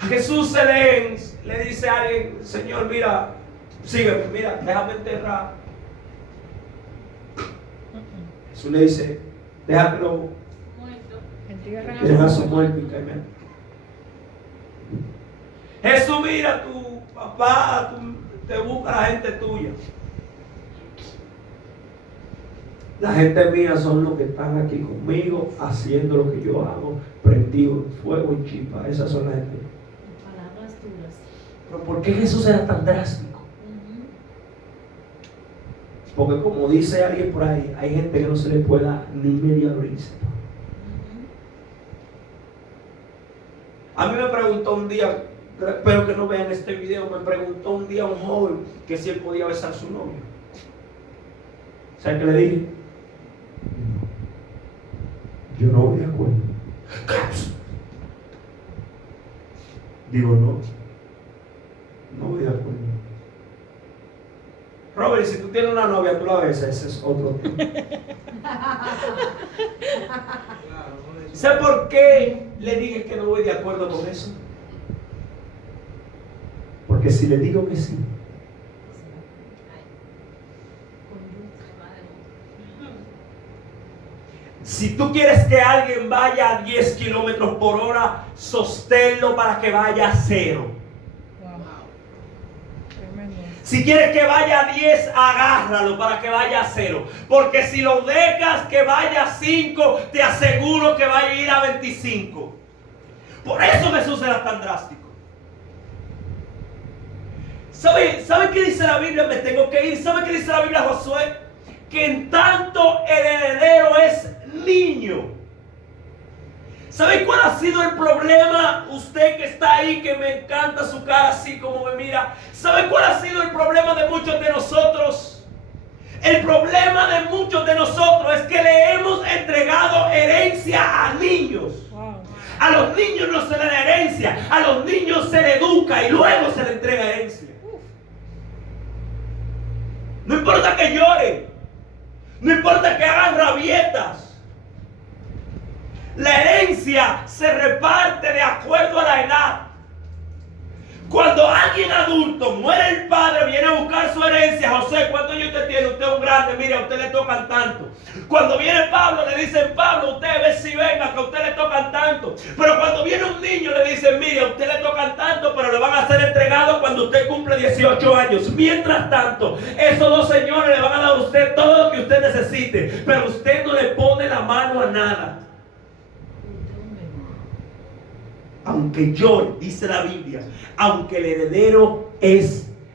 A Jesús le dice a alguien, Señor, mira, sígueme, mira, déjame enterrar. Jesús le dice, déjalo a su muerte y caerme. Jesús, mira, tu papá te busca la gente tuya. La gente mía son los que están aquí conmigo, haciendo lo que yo hago, prendido en fuego y chispa. Esas son las gente. Palabras duras. Pero ¿por qué Jesús era tan drástico? Porque como dice alguien por ahí, hay gente que no se le puede dar ni media brisa. A mí me preguntó un día, espero que no vean este video, me preguntó un día un joven que si él podía besar a su novia. ¿Sabes qué le dije? Yo no voy de acuerdo. Digo, no voy de acuerdo. Robert, si tú tienes una novia, tú la besas, ese es otro tema. ¿Sabe por qué le dije que no voy de acuerdo con eso? Porque si le digo que sí, si tú quieres que alguien vaya a 10 kilómetros por hora, sosténlo para que vaya a 0. Si quieres que vaya a 10, agárralo para que vaya a 0. Porque si lo dejas que vaya a 5, te aseguro que va a ir a 25. Por eso Jesús era tan drástico. ¿Sabe qué dice la Biblia? Me tengo que ir. ¿Sabe qué dice la Biblia, Josué? Que en tanto el heredero es niño. ¿Sabe cuál ha sido el problema? Usted que está ahí, que me encanta su cara así como me mira. ¿Sabe cuál ha sido el problema de muchos de nosotros? El problema de muchos de nosotros es que le hemos entregado herencia a niños. A los niños no se le da herencia, a los niños se le educa y luego se le entrega herencia. No importa que lloren, no importa que hagan rabietas. La herencia se reparte de acuerdo a la edad. Cuando alguien adulto muere el padre, viene a buscar su herencia. José, ¿cuántos años usted tiene? Usted es un grande, mire, a usted le tocan tanto. Cuando viene Pablo, le dicen, Pablo, usted ve si venga, que a usted le tocan tanto. Pero cuando viene un niño, le dicen, mire, a usted le tocan tanto, pero le van a ser entregados cuando usted cumple 18 años. Mientras tanto, esos dos señores le van a dar a usted todo lo que usted necesite, pero usted no le pone la mano a nada. Aunque llore, dice la Biblia, aunque el heredero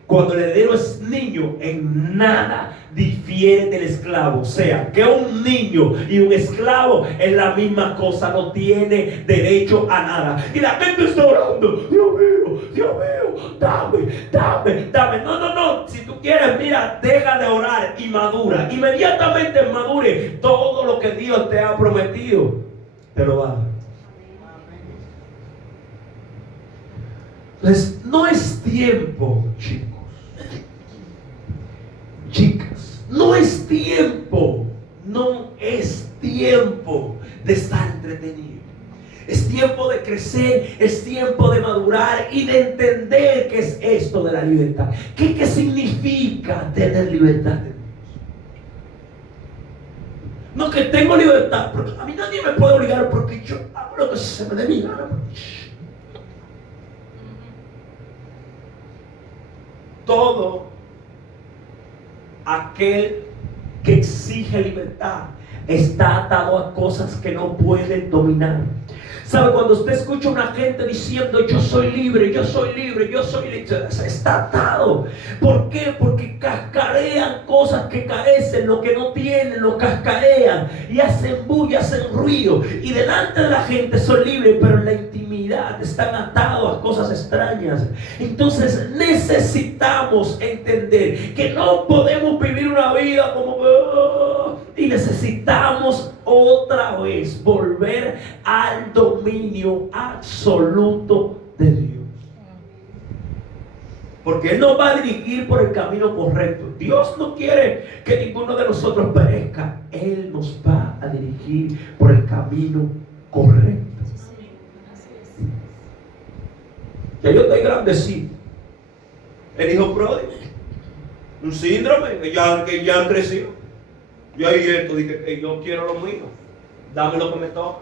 cuando el heredero es niño, en nada difiere del esclavo. O sea, que un niño y un esclavo es la misma cosa, no tiene derecho a nada. Y la gente está orando, Dios mío, dame. No. Si tú quieres, mira, deja de orar y madura. Inmediatamente madure, todo lo que Dios te ha prometido, te lo va a dar. Entonces, no es tiempo, chicas, no es tiempo de estar entretenido. Es tiempo de crecer, es tiempo de madurar y de entender qué es esto de la libertad. ¿Qué significa tener libertad de Dios? No que tengo libertad, porque a mí nadie me puede obligar porque yo hago lo que se me dé mi gana. Todo aquel que exige libertad está atado a cosas que no puede dominar. ¿Sabe? Cuando usted escucha a una gente diciendo yo soy libre, está atado. ¿Por qué? Porque cascarean cosas que carecen, lo que no tienen, lo cascarean y hacen bulla, hacen ruido. Y delante de la gente son libres, pero en la intimidad están atados a cosas extrañas. Entonces necesitamos entender que no podemos vivir una vida como... Y necesitamos otra vez volver al dominio absoluto de Dios. Porque Él nos va a dirigir por el camino correcto. Dios no quiere que ninguno de nosotros perezca. Él nos va a dirigir por el camino correcto. Ya yo estoy grandecito. El hijo pródigo, un síndrome que ya creció. Yo ahí esto, dije que yo quiero lo mío, dame lo que me toca.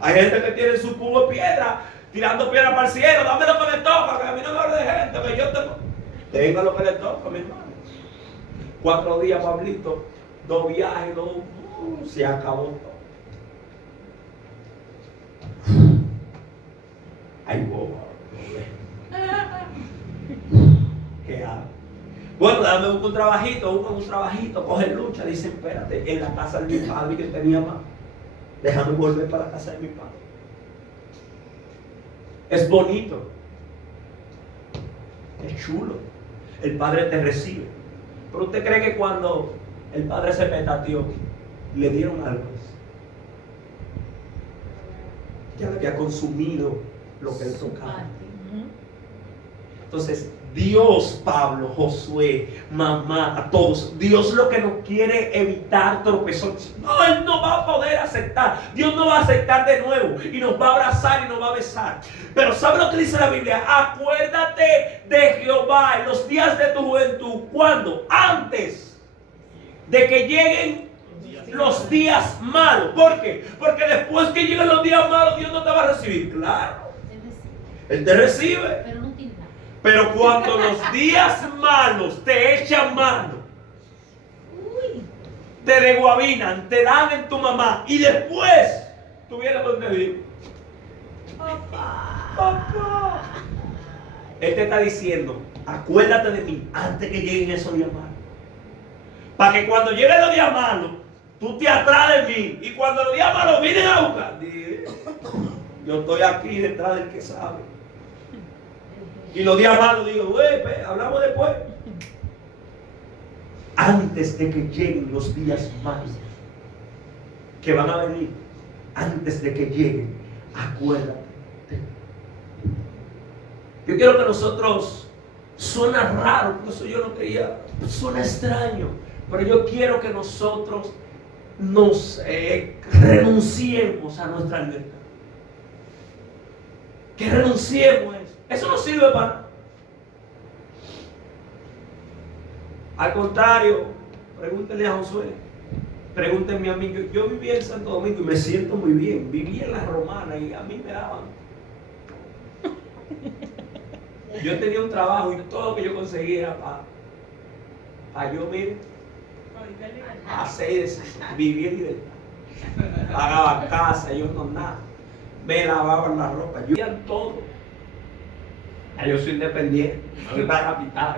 Hay gente que tiene su cubo de piedra, tirando piedra para el cielo, dame lo que me toca, que a mí no me hable de gente, que yo tenga lo que le toca, mi hermano. 4 días, Pablito, 2 viajes, se acabó todo. Ay, boba. ¿Qué hago? Bueno, dame un trabajito, coge lucha, dice, espérate, en la casa de mi padre que tenía más, déjame volver para la casa de mi padre. Es bonito, es chulo, el padre te recibe, pero usted cree que cuando el padre se petateó, le dieron algo, ya había consumido lo que le tocaba. Entonces, Dios, Pablo, Josué, mamá, a todos, Dios lo que nos quiere evitar tropezones. No, Él no va a poder aceptar. Dios no va a aceptar de nuevo y nos va a abrazar y nos va a besar. Pero ¿sabe lo que dice la Biblia? Acuérdate de Jehová en los días de tu juventud. ¿Cuándo? Antes de que lleguen los días malos. ¿Por qué? Porque después que lleguen los días malos, Dios no te va a recibir. Claro, Él te recibe. Pero no tiene nada. Pero cuando los días malos te echan mano, te desguabinan, te dan en tu mamá y después tú vienes donde Dios. Papá. Él te está diciendo, acuérdate de mí antes que lleguen esos días malos. Para que cuando lleguen los días malos, tú te atrás de mí. Y cuando los días malos vienen a buscar, yo estoy aquí detrás del que sabe. Y los días malos digo, güey, hablamos después. Antes de que lleguen los días malos que van a venir, antes de que lleguen, acuérdate. Yo quiero que nosotros, suena raro, por eso yo no quería, suena extraño, pero yo quiero que nosotros nos renunciemos a nuestra libertad. Que renunciemos a eso. Eso no sirve para nada. Al contrario, pregúntenle a Josué, pregúntenme a mí. Yo vivía en Santo Domingo y me siento muy bien. Viví en la Romana y a mí me daban. Yo tenía un trabajo y todo lo que yo conseguía era para yo, mire, hacer eso, vivir en libertad. Pagaba casa, yo no nada. Me lavaban la ropa, yo hacía todo. Yo soy independiente, no soy para capital.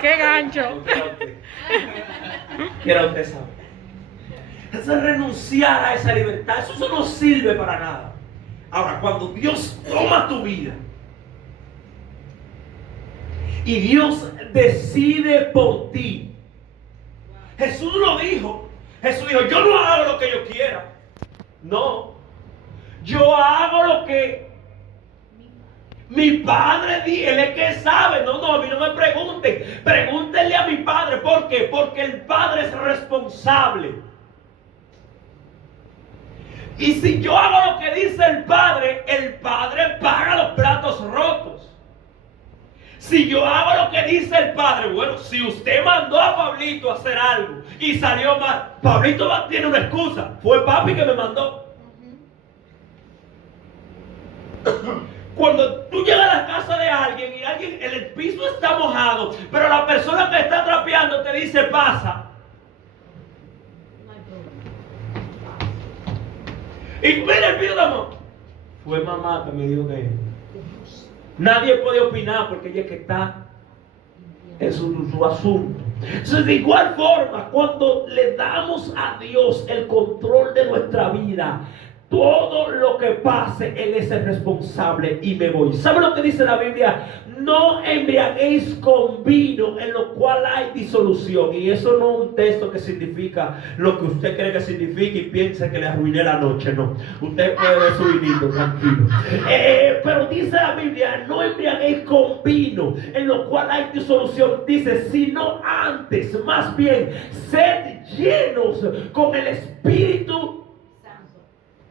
¡Qué gancho! Quiero usted saber. Eso es renunciar a esa libertad. Eso no sirve para nada. Ahora, cuando Dios toma tu vida y Dios decide por ti, Jesús lo dijo. Jesús dijo, yo no hago lo que yo quiera. No, yo hago lo que mi padre dice. Él es que sabe. No, a mí no me pregunten. Pregúntenle a mi padre. ¿Por qué? Porque el padre es responsable. Y si yo hago lo que dice el padre paga los platos rotos. Si yo hago lo que dice el padre, bueno, si usted mandó a Pablito a hacer algo y salió mal, Pablito tiene una excusa. Fue papi que me mandó. Cuando tú llegas a la casa de alguien y el piso está mojado, pero la persona que está trapeando te dice pasa. Y mira el piso de amor. Fue mamá que me dijo que nadie puede opinar porque ella es que está en su asunto. Entonces, de igual forma, cuando le damos a Dios el control de nuestra vida, todo lo que pase, Él es el responsable y me voy. ¿Sabe lo que dice la Biblia? No embriaguéis con vino en lo cual hay disolución. Y eso no es un texto que significa lo que usted cree que significa y piensa que le arruiné la noche. No, usted puede ver su vinito, tranquilo. Pero dice la Biblia, no embriaguéis con vino en lo cual hay disolución. Dice, sino antes, más bien, sed llenos con el Espíritu.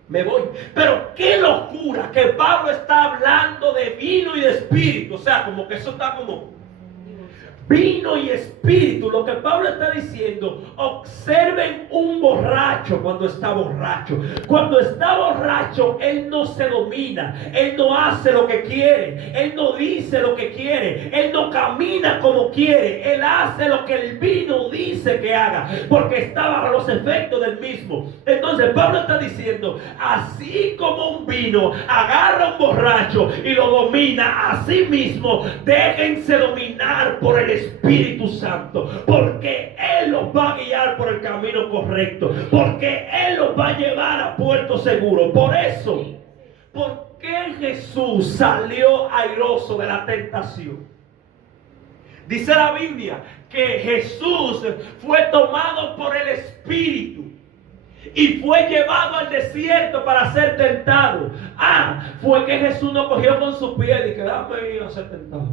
Me voy. Pero qué locura que Pablo está hablando de vino y de espíritu. O sea, como que eso está como vino y espíritu. Lo que Pablo está diciendo, observen un borracho cuando está borracho. Cuando está borracho, él no se domina. Él no hace lo que quiere. Él no dice lo que quiere. Él no camina como quiere. Él hace lo que el vino dice que haga, porque está bajo los efectos del mismo. Entonces Pablo está diciendo, así como un vino agarra a un borracho y lo domina, así mismo déjense dominar por el Espíritu Santo, porque Él los va a guiar por el camino correcto, porque Él los va a llevar a puerto seguro. Por eso, ¿por qué Jesús salió airoso de la tentación? Dice la Biblia que Jesús fue tomado por el Espíritu y fue llevado al desierto para ser tentado. Fue que Jesús no cogió con su piel y que dame ir a ser tentado.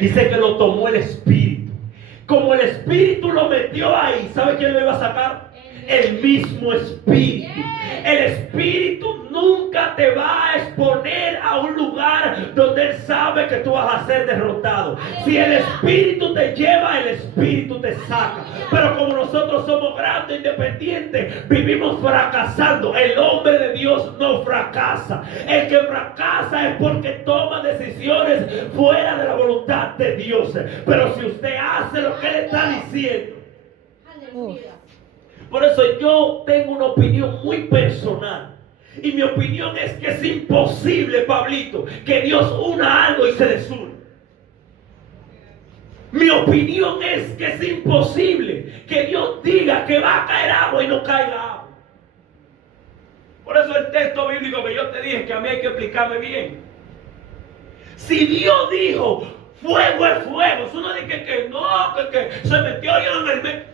Dice que lo tomó el Espíritu. Como el Espíritu lo metió ahí, ¿sabe quién lo iba a sacar? El mismo Espíritu. El Espíritu no nunca te va a exponer a un lugar donde Él sabe que tú vas a ser derrotado. Si el Espíritu te lleva, el Espíritu te saca. Pero como nosotros somos grandes, independientes, vivimos fracasando. El hombre de Dios no fracasa. El que fracasa es porque toma decisiones fuera de la voluntad de Dios. Pero si usted hace lo que Él está diciendo. Por eso yo tengo una opinión muy personal. Y mi opinión es que es imposible, Pablito, que Dios una algo y se desune. Mi opinión es que es imposible que Dios diga que va a caer agua y no caiga agua. Por eso el texto bíblico que yo te dije que a mí hay que explicarme bien. Si Dios dijo fuego es fuego, eso no dice que no, que se metió yo en el medio.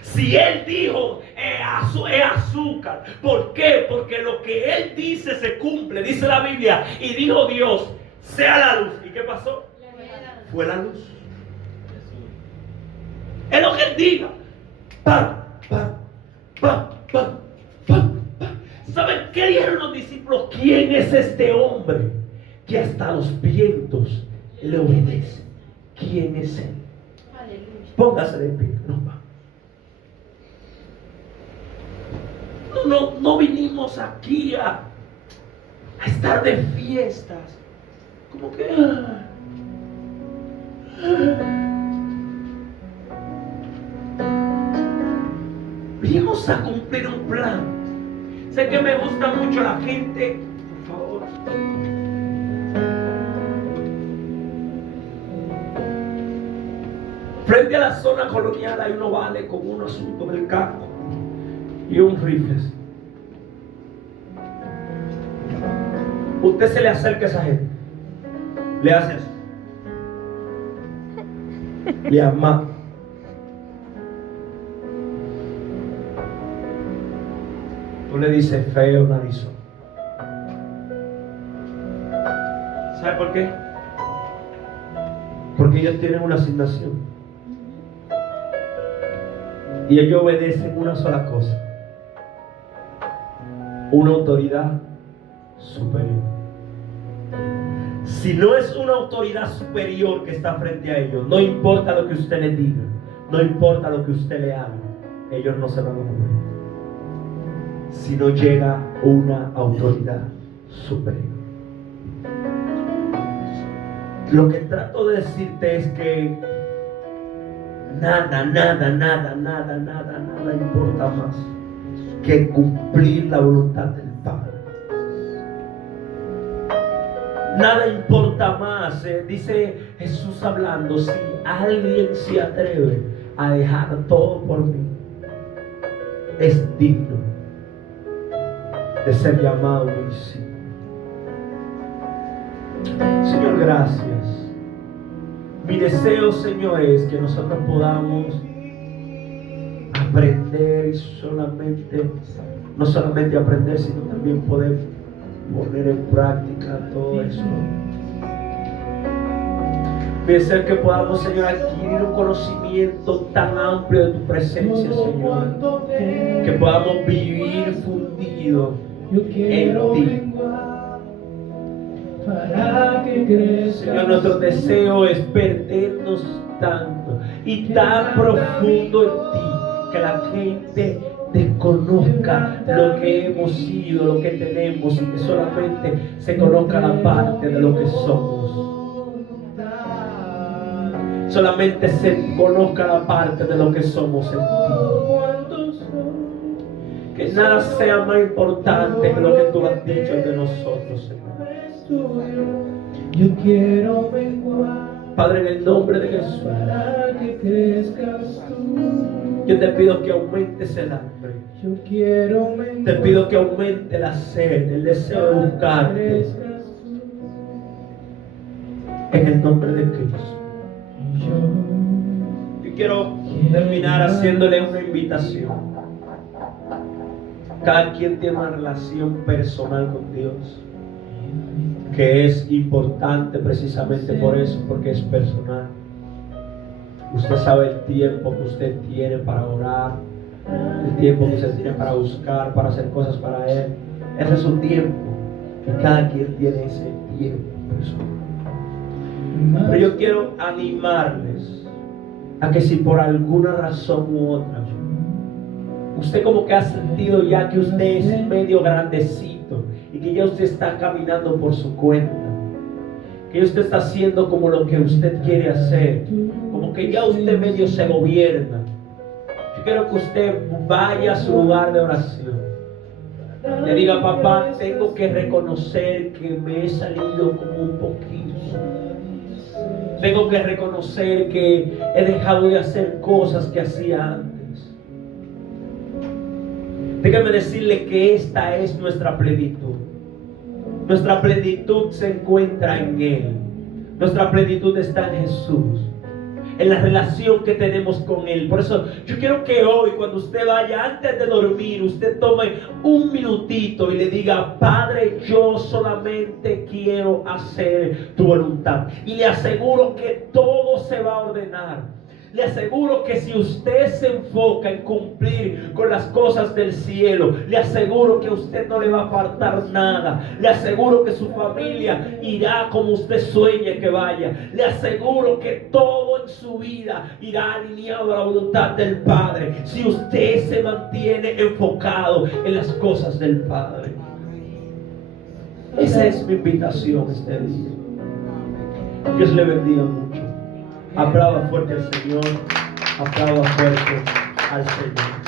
Si Él dijo es azúcar, ¿por qué? Porque lo que Él dice se cumple, dice la Biblia. Y dijo Dios, sea la luz. ¿Y qué pasó? Fue la luz. Es lo que Él diga. Pa, pa, pa, pa, pa, pa. ¿Saben qué dijeron los discípulos? ¿Quién es este hombre que hasta los vientos le obedecen? ¿Quién es Él? Póngase de pie. No vinimos aquí a estar de fiestas. Como que vinimos a cumplir un plan. Sé que me gusta mucho la gente. Por favor. Frente a la zona colonial hay unos vales con un asunto del campo y un rifle. Usted se le acerca a esa gente, le hace eso, le ama. Tú le dices feo, narizón. ¿Sabe por qué? Porque ellos tienen una asignación y ellos obedecen una sola cosa: una autoridad superior. Si no es una autoridad superior que está frente a ellos, no importa lo que usted les diga, no importa lo que usted le haga, ellos no se van a mover. Si no llega una autoridad superior. Lo que trato de decirte es que nada importa más que cumplir la voluntad del Padre. Nada importa más, dice Jesús hablando, si alguien se atreve a dejar todo por mí, es digno de ser llamado mi discípulo. Señor, gracias. Mi deseo, Señor, es que nosotros podamos aprender y no solamente aprender, sino también poder poner en práctica todo eso. Mi deseo es que podamos, Señor, adquirir un conocimiento tan amplio de tu presencia, Señor, que podamos vivir fundidos en ti. Señor, nuestro deseo es perdernos tanto y tan profundo en ti, que la gente desconozca lo que hemos sido, lo que tenemos, y que solamente se conozca la parte de lo que somos. Solamente se conozca la parte de lo que somos en ti. Que nada sea más importante que lo que tú has dicho de nosotros, Señor. Yo quiero menguar, Padre, en el nombre de Jesús, para que crezcas tú. Yo te pido que aumentes el hambre. Yo quiero menguar, te pido que aumente la sed, el deseo de buscarte. En el nombre de Cristo. Yo quiero terminar haciéndole una invitación. Cada quien tiene una relación personal con Dios, que es importante precisamente por eso, porque es personal. Usted sabe el tiempo que usted tiene para orar, el tiempo que usted tiene para buscar, para hacer cosas para Él. Ese es su tiempo. Y cada quien tiene ese tiempo personal. Pero yo quiero animarles a que si por alguna razón u otra usted como que ha sentido ya que usted es medio grandecito y que ya usted está caminando por su cuenta, que usted está haciendo como lo que usted quiere hacer, como que ya usted medio se gobierna, yo quiero que usted vaya a su lugar de oración, le diga: papá, tengo que reconocer que me he salido como un poquito, tengo que reconocer que he dejado de hacer cosas que hacía antes. Déjame decirle que esta es nuestra plenitud. Nuestra plenitud se encuentra en Él. Nuestra plenitud está en Jesús, en la relación que tenemos con Él. Por eso yo quiero que hoy, cuando usted vaya, antes de dormir, usted tome un minutito y le diga: Padre, yo solamente quiero hacer tu voluntad. Y le aseguro que todo se va a ordenar. Le aseguro que si usted se enfoca en cumplir con las cosas del cielo, le aseguro que a usted no le va a faltar nada. Le aseguro que su familia irá como usted sueñe que vaya. Le aseguro que todo en su vida irá alineado a la voluntad del Padre, si usted se mantiene enfocado en las cosas del Padre. Esa es mi invitación este día. Dios le bendiga mucho. Aplauda fuerte al Señor. Aplauda fuerte al Señor.